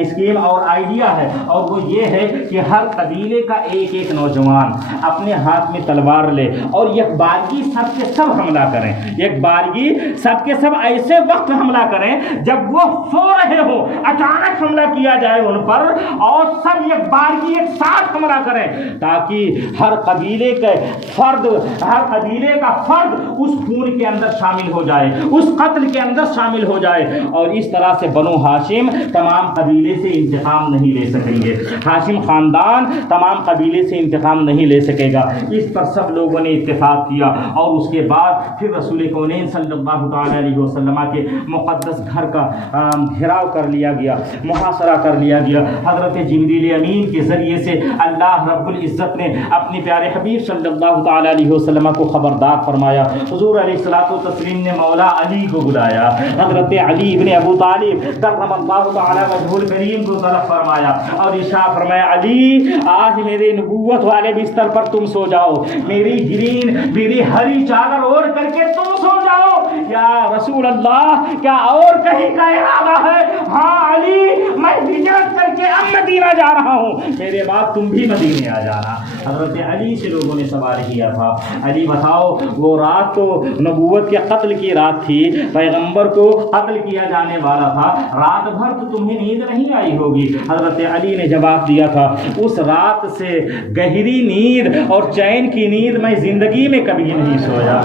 اسکیم اور آئیڈیا ہے اور وہ یہ ہے کہ ہر قبیلے کا ایک ایک نوجوان اپنے ہاتھ میں تلوار لے اور یک بارگی سب کے سب حملہ کریں، یک بارگی سب کے سب ایسے وقت حملہ کریں جب وہ سو رہے ہوں، اچانک حملہ کیا جائے ان پر اور سب یک بارگی ایک ساتھ حملہ کریں تاکہ ہر قبیلے کا فرد اس خون کے اندر شامل ہو جائے، اس قتل کے اندر شامل ہو جائے. اور اس طرح سے بنو ہاشم تمام قبیلے سے انتقام نہیں لے سکیں گے، ہاشم خاندان تمام قبیلے سے انتقام نہیں لے سکے گا. اس پر سب لوگوں نے اتفاق کیا اور اس کے بعد پھر رسول کونین صلی اللہ تعالی علیہ وسلم کے مقدس گھر کا گھیراؤ کر لیا گیا، محاصرہ کر لیا گیا. حضرت جبریل امین کے ذریعے سے اللہ رب العزت نے اپنے پیارے حبیب صلی اللہ تعالی علیہ وسلم کو خبردار فرمایا. حضور علیہ الصلوۃ والتسلیم نے مولا علی کو بلایا، حضرت علی ابن ابو طالب کرم اللہ تعالی وجہہ الکریم کو طلب فرمایا اور ارشاد فرمایا علی آج میرے نبوت والے بستر پر تم سو جاؤ، میری گرین میری ہری چادر اوڑھ کر کے تم سو جاؤ. یا رسول اللہ کیا اور کہیں کا ارادہ ہے؟ ہاں علی میں ہجرت کر کے اب مدینہ جا رہا ہوں، میرے بعد تم بھی مدینے آ جانا. حضرت حضرت علی سے لوگوں نے سوال کیا تھا، علی بتاؤ وہ رات تو نبوت کے قتل کی رات تھی، پیغمبر کو قتل کیا جانے والا تھا، رات بھر تو تمہیں نیند نہیں آئی ہوگی۔ حضرت علی نے جواب دیا تھا اس رات سے گہری نیند اور چین کی نیند میں زندگی میں کبھی نہیں سویا،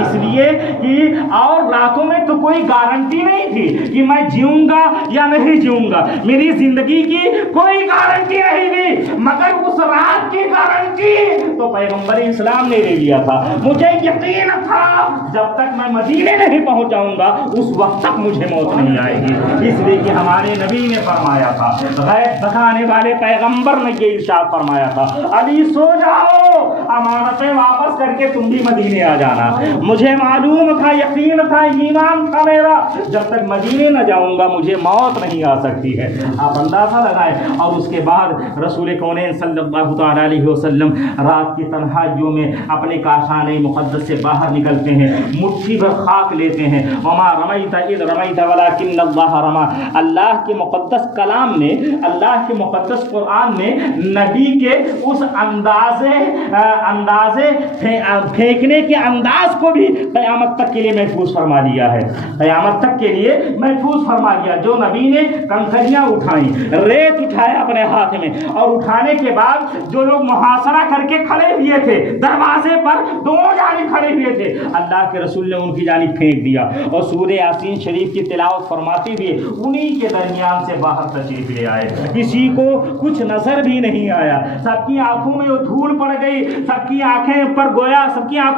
اس لیے کہ اور راتوں میں تو کوئی گارنٹی نہیں تھی کہ میں جیوں گا یا نہیں جیوں گا، میری زندگی کی کوئی گارنٹی نہیں تھی، مگر اس رات کی گارنٹی تو پیغمبر اسلام نے لے لیا تھا۔ مجھے یقین تھا جب تک میں مدینے نہیں پہنچاؤں گا اس وقت تک مجھے موت نہیں آئے گی، اس لیے کہ ہمارے نبی نے فرمایا تھا، غیب بتانے والے پیغمبر نے یہ ارشاد فرمایا تھا، علی سو جاؤ، امانتیں واپس کر کے تم بھی مدینے آ جانا۔ مجھے معلوم تھا، یقین تھا، ایمان تھا میرا، جب تک مدینے نہ جاؤں گا مجھے موت نہیں آ سکتی ہے۔ آپ اندازہ لگائیں۔ اور اس کے بعد رسول کونین صلی اللہ تعالیٰ علیہ وسلم رات کی تنہائیوں میں اپنے کاشانِ مقدس سے باہر نکلتے ہیں، مٹھی بھر خاک لیتے ہیں، وما رمیت اذ رمیت ولکن اللہ رمی۔ اللہ کے مقدس کلام نے، اللہ کے مقدس قرآن نے نبی کے اس اندازے پھینکنے کے انداز کو بھی قیامت تک کے لیے محفوظ فرما لیا ہے، قیامت تک کے لیے محفوظ فرما لیا۔ جو نبی نے کنکریاں اٹھائیں، ریت اٹھایا اپنے ہاتھ میں، اور اٹھانے کے بعد جو لوگ محاصرہ کر کے کھڑے ہوئے تھے دروازے پر، دونوں جانب کھڑے ہوئے تھے، اللہ کے رسول نے ان کی جانب پھینک دیا، اور سورہ یاسین شریف کی تلاوت فرماتے ہوئے انہی کے درمیان سے باہر تشریف لے آئے۔ کسی کو کچھ نظر بھی نہیں آیا، سب کی آنکھوں میں وہ دھول پڑ گئی، سب کی آنکھوں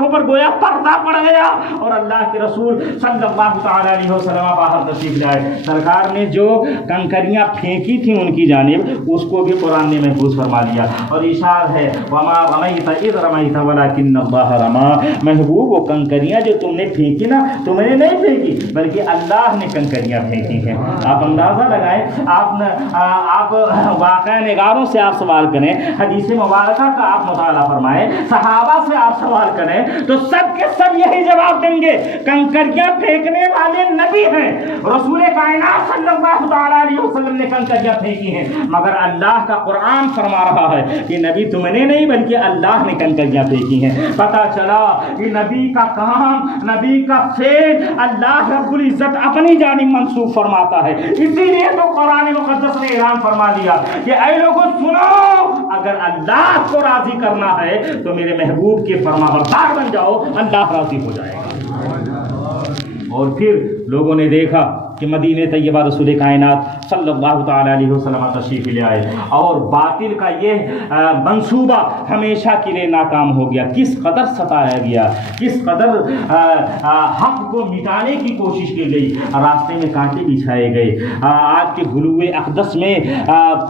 پر گویا پردہ پڑ گیا، اور اللہ کے رسول صلی اللہ تعالی علیہ وسلم باہر تشریف لے آئے۔ سرکار نے جو کنکریاں پھینکی تھیں ان کی جانب، اس کو بھی قرآن نے محفوظ فرما لیا، اور اشارہ ہے وما رمیت اذ رمیت ولکن اللہ رمی۔ محبوب وہ کنکریاں جو تم نے پھینکی نا، تم نے نہیں پھینکی بلکہ اللہ نے کنکریاں پھینکی ہیں۔ آپ اندازہ لگائیں، آپ واقعہ نگاروں سے آپ سوال کریں، حدیث مبارکہ کا آپ مطالعہ فرمائیں، صحابہ سے آپ سوال کریں تو سب کے سب یہی جواب دیں گے، کنکریاں پھینکنے والے نبی ہیں، رسول کائنات صلی اللہ تعالیٰ علیہ وسلم نے کنکریاں پھینکی ہیں، مگر اللہ کا قرآن فرما رہا ہے کہ نبی تم نے نہیں بلکہ اللہ نے کنکریاں پھینکی ہیں۔ پتہ چلا کہ نبی کا کام، نبی کا فعل اللہ رب العزت اپنی جانب منسوخ فرماتا ہے، اسی لیے تو قرآن مقدس نے اعلان فرما دیا کہ اے لوگوں سنو، اگر اللہ کو راضی کرنا ہے تو میرے محبوب کے فرما بردار بن جاؤ، اللہ راضی ہو جائے گا۔ اور پھر لوگوں نے دیکھا کہ مدینہ طیبہ رسول کائنات صلی اللہ تعالیٰ علیہ وسلم تشریف لے آئے، اور باطل کا یہ منصوبہ ہمیشہ کے لیے ناکام ہو گیا۔ کس قدر ستایا گیا، کس قدر حق کو مٹانے کی کوشش کی گئی، راستے میں کانٹے بچھائے گئے، آگ کے گلوئے اقدس میں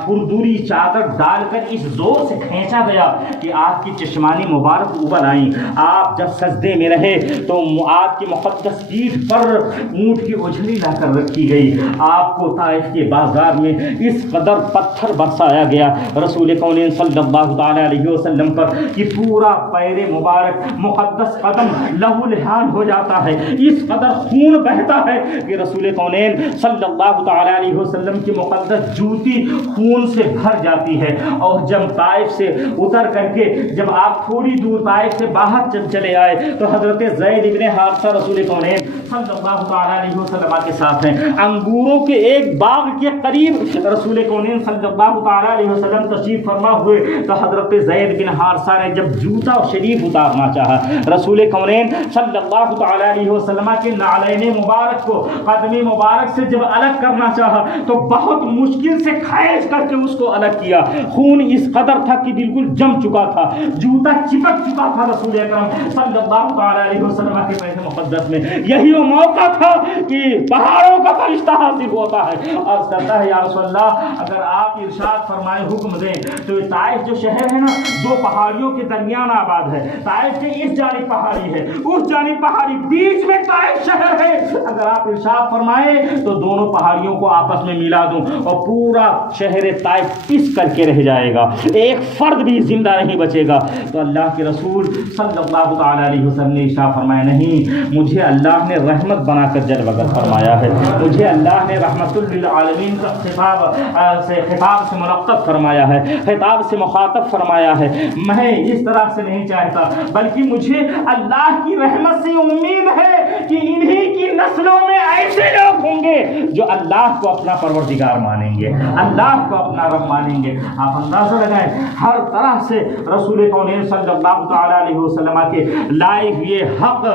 پردوری چادر ڈال کر اس زور سے کھینچا گیا کہ آگ کی چشمانی مبارک ابل آئیں۔ آپ جب سجدے میں رہے تو آگ کی مقدس پیٹھ پر اونٹ کی اجھلی لا کر رکھی گئی، آپ کو طائف کے بازار میں اس قدر پتھر برسایا گیا رسول کونین صلی اللہ تعالی علیہ وسلم پر کہ پورا پیر مبارک مقدس قدم لہو لہان ہو جاتا ہے، اس قدر خون بہتا ہے کہ رسول کونین صلی اللہ تعالی علیہ وسلم کی مقدس جوتی خون سے بھر جاتی ہے۔ اور جب طائف سے اتر کر کے جب آپ تھوڑی دور طائف سے باہر جب چلے آئے تو حضرت زید بن حارثہ رسول کونین صلی اللہ تعالی علیہ وسلم کے ساتھ ہیں، انگوروں کے ایک باغ کے قریب رسول کونین صلی اللہ تعالی علیہ وسلم تشریف فرما ہوئے تو حضرت زید بن حارثہ نے جب جوتا شریف اتارنا چاہا، رسول کونین صلی اللہ تعالی علیہ وسلم کے نعلین مبارک کو قدم مبارک سے جب الگ کرنا چاہا تو بہت مشکل سے کھینچ کر کے اس کو الگ کیا، خون اس قدر تھا کہ بالکل جم چکا تھا، جوتا چپک چکا تھا رسول اکرم صلی اللہ تعالی علیہ وسلم کے پیر مقدس میں۔ یہی وہ موقع تھا کہ پہاڑوں کا فرشتہ حاضر ہوتا ہے، عرض کرتا ہے یا رسول اللہ اگر آپ ارشاد فرمائے حکم دیں تو طائف جو شہر ہے نا، دو پہاڑیوں کے درمیان آباد ہے، طائف کے اس جانب پہاڑی ہے، اس جانب پہاڑی، بیچ میں طائف شہر ہے، اگر آپ ارشاد فرمائے تو دونوں پہاڑیوں کو آپس میں ملا دوں اور پورا شہر طائف پس کر کے رہ جائے گا، ایک فرد بھی زندہ نہیں بچے گا۔ تو اللہ کے رسول صلی اللہ تعالی علیہ وسلم نے ارشاد فرمایا نہیں، مجھے اللہ نے رحمت بنا کر جلوہ گر فرمایا ہے، مجھے اللہ نے رحمت للعالمین کا خطاب سے منعقد فرمایا ہے، خطاب سے مخاطب فرمایا ہے۔ میں اس طرح سے نہیں چاہتا، بلکہ مجھے اللہ کی رحمت سے امید ہے کہ انہی کی نسلوں میں ایسے لوگ ہوں گے جو اللہ کو اپنا پروردگار مانیں گے، اللہ کو اپنا رب مانیں گے۔ آپ اندازہ لگائیں، ہر طرح سے رسول کونین صلی اللہ تعالی علیہ وسلم کے لائے ہوئے حق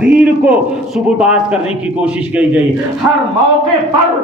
دین کو سبوتاژ کرنے کی کوشش کی گئی، ہر موقع پر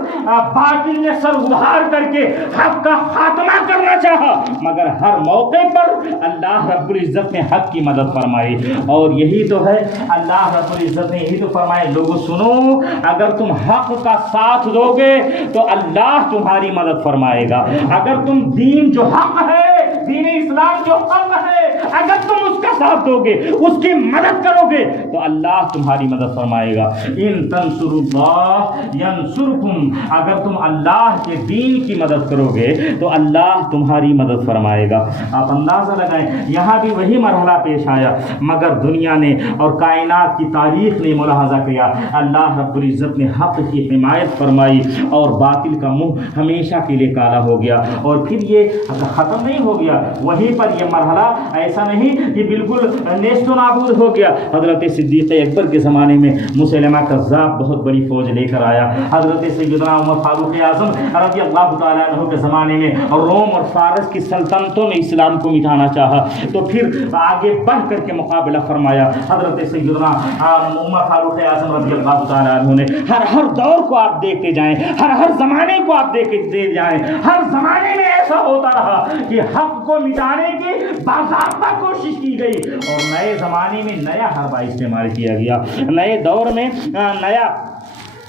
باطل نے سر ادھار کر کے حق کا خاتمہ کرنا چاہا، مگر ہر موقع پر اللہ رب العزت نے حق کی مدد فرمائی۔ اور یہی تو ہے، اللہ رب العزت نے یہی تو فرمایا، لوگوں سنو، اگر تم حق کا ساتھ دو گے تو اللہ تمہاری مدد فرمائے گا۔ اگر تم دین جو حق ہے، دین اسلام جو حق ہے، اگر تم اس کا ساتھ دو گے، اس کی مدد کرو گے تو اللہ تمہاری مدد فرمائے گا۔ ان تنصروا اللہ ینصرکم، اگر تم اللہ کے دین کی مدد کرو گے تو اللہ تمہاری مدد فرمائے گا۔ آپ اندازہ لگائیں، یہاں بھی وہی مرحلہ پیش آیا، مگر دنیا نے اور کائنات کی تاریخ نے ملاحظہ کیا، اللہ رب العزت نے حق کی حمایت فرمائی اور باطل کا منہ ہمیشہ کے لیے کالا ہو گیا۔ اور پھر یہ ختم نہیں ہو گیا، وہیں پر یہ مرحلہ ایسا نہیں کہ بالکل نیست و نابود ہو گیا۔ حضرت صدیق اکبر کے زمانے میں مسیلمہ کذاب بہت بڑی فوج لے کر آیا۔ حضرت سیدنا عمر فاروق اعظم رضی اللہ تعالیٰ عنہ کے زمانے میں روم اور فارس کی سلطنتوں نے اسلام کو مٹانا چاہا، تو پھر آگے بڑھ کر کے مقابلہ فرمایا حضرت سیدنا عمر فاروق اعظم رضی اللہ تعالیٰ عنہ نے۔ ہر دور کو آپ دیکھتے جائیں، ہر زمانے کو آپ دیکھتے جائیں، ہر زمانے میں ایسا ہوتا رہا کہ حق کو مٹانے کی باضابطہ کوشش کی گئی، اور نئے زمانے میں نیا حربہ استعمال کیا گیا، نئے دور میں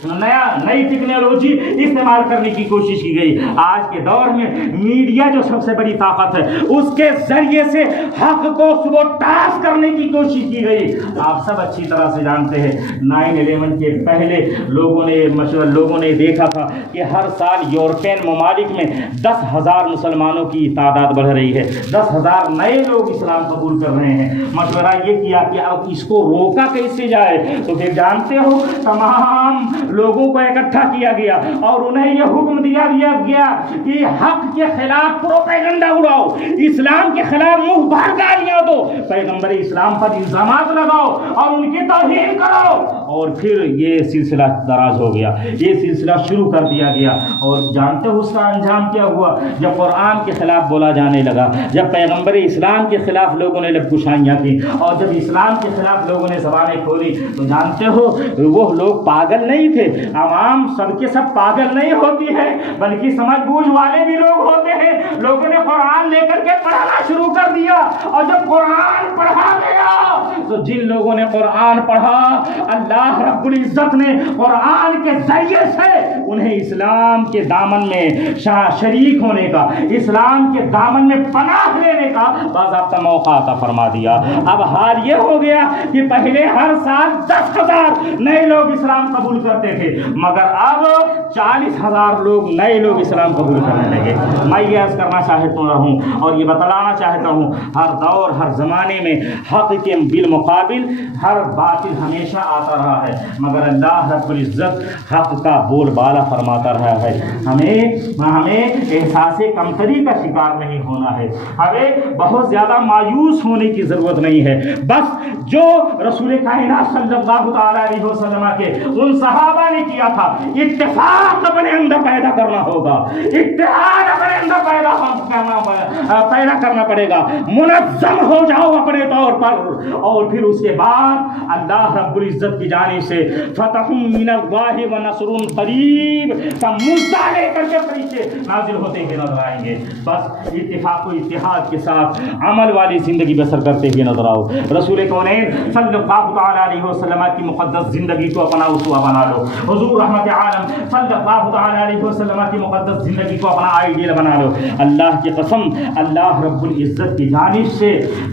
نئی ٹیکنالوجی استعمال کرنے کی کوشش کی گئی۔ آج کے دور میں میڈیا جو سب سے بڑی طاقت ہے، اس کے ذریعے سے حق کو سبوتاژ کرنے کی کوشش کی گئی۔ آپ سب اچھی طرح سے جانتے ہیں 9/11 کے پہلے لوگوں نے دیکھا تھا کہ ہر سال یورپین ممالک میں 10,000 مسلمانوں کی تعداد بڑھ رہی ہے، 10,000 نئے لوگ اسلام قبول کر رہے ہیں۔ مشورہ یہ کیا کہ اب اس کو روکا کیسے جائے، تو پھر جانتے ہو تمام لوگوں کو اکٹھا کیا گیا اور انہیں یہ حکم دیا گیا کہ حق کے خلاف پروپیگنڈا اڑاؤ، اسلام کے خلاف منہ بھر گالیاں دو، پیغمبر اسلام پر الزامات لگاؤ اور ان کی توہین کرو۔ اور پھر یہ سلسلہ دراز ہو گیا، یہ سلسلہ شروع کر دیا گیا، اور جانتے ہو اس کا انجام کیا ہوا؟ جب قرآن کے خلاف بولا جانے لگا، جب پیغمبر اسلام کے خلاف لوگوں نے لب کشائیاں کی، اور جب اسلام کے خلاف لوگوں نے زبانیں کھولی، تو جانتے ہو وہ لوگ پاگل نہیں تھے، عوام سب کے سب پاگل نہیں ہوتی ہے، بلکہ سمجھ بوجھ والے بھی لوگ ہوتے ہیں۔ لوگوں نے قرآن لے کر کے پڑھنا شروع کر دیا، اور جب قرآن پڑھا گیا تو جن لوگوں نے قرآن پڑھا، اللہ رب العزت نے قرآن کے ذریعے سے انہیں اسلام کے دامن میں شریک ہونے کا، اسلام کے دامن میں پناہ لینے کا باضابطہ موقع عطا فرما دیا۔ اب حال یہ ہو گیا کہ پہلے ہر سال 10,000 نئے لوگ اسلام قبول کرتے تھے، مگر اب 40,000 لوگ نئے لوگ اسلام قبول کرنے لگے۔ میں یہ عرض کرنا چاہتا ہوں اور یہ بتلانا چاہتا ہوں، ہر دور ہر زمانے میں حق کے بالمقابل ہر باطل ہمیشہ آتا رہا ہے، مگر اللہ رب العزت حق کا بول بالا فرماتا رہا ہے۔ ہمیں احساس کمتری کا شکار نہیں ہونا ہے، ہمیں بہت زیادہ مایوس ہونے کی ضرورت نہیں ہے۔ بس جو رسول کائنات صلی اللہ تعالی علیہ وسلم کے ان صحابہ نے کیا تھا، اتفاق اپنے اندر پیدا کرنا ہوگا، اتحاد اپنے اندر پیدا کرنا پڑے گا، منظم ہو جاؤ اپنے طور پر، اور پھر اس کے بعد اللہ رب العزت کی جانب سے فتح من اللہ و نصر قریب کا مدعا لے کر کے فرشتے نازل ہوتے ہوئے نظر آئیں گے۔ بس اتفاق و اتحاد کے ساتھ عمل والی زندگی بسر کرتے ہوئے نظر آؤ۔ رسول کونین صلی اللہ تعالی علیہ وسلم کی مقدس زندگی کو اپنا اسوہ بنا لو، حضور رحمت عالم صلی اللہ تعالی علیہ وسلم کی مقدس زندگی کو اپنا آئیڈیل بنا لو۔ اللہ کی قسم، اللہ رب العزت کی جانب سے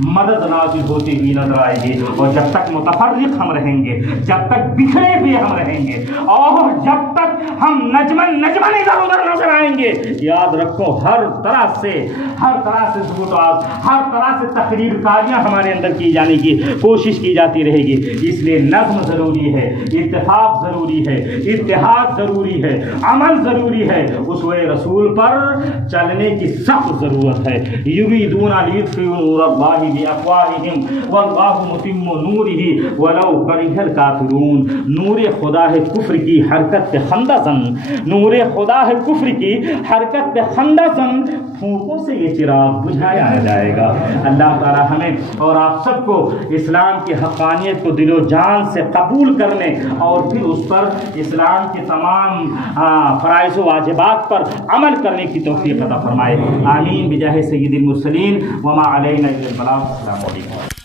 مدد نازل ہوتی ہوئی نظر آئے گی، اور جب تک متفرق ہم رہیں گے، جب تک بکھرے ہوئے ہم رہیں گے، اور جب تک ہم نجمن ادھر ادھر نظر آئیں گے. یاد رکھو ہر طرح سے ثبوت، ہر طرح سے تقریر کاریاں ہمارے اندر کی جانے کی کوشش کی جاتی رہے گی. اس لیے نظم ضروری ہے، اتفاق ضروری ہے، اتحاد ضروری ہے، عمل ضروری ہے، اسوہ رسول پر چلنے کی سخت ضرورت ہے. یریدون لیطفئوا نور اللہ بافواہہم واللہ متم نورہ ولو کرہ الکافرون. نور خدا ہے کفر کی حرکت پہ خندہ زن، نور خدا ہے کفر کی حرکت پہ خندہ زن، پھونکوں سے یہ چراغ بجھایا جائے گا. اللہ تعالی ہمیں اور آپ سب کو اسلام کی حقانیت کو دل و جان سے قبول کرنے اور پھر اس پر اسلام کے تمام فرائض و واجبات پر عمل کرنے کی توفیق عطا فرمائے. آمین بجاہ سید المرسلین وما علینا الا البلاغ. السلام علیکم.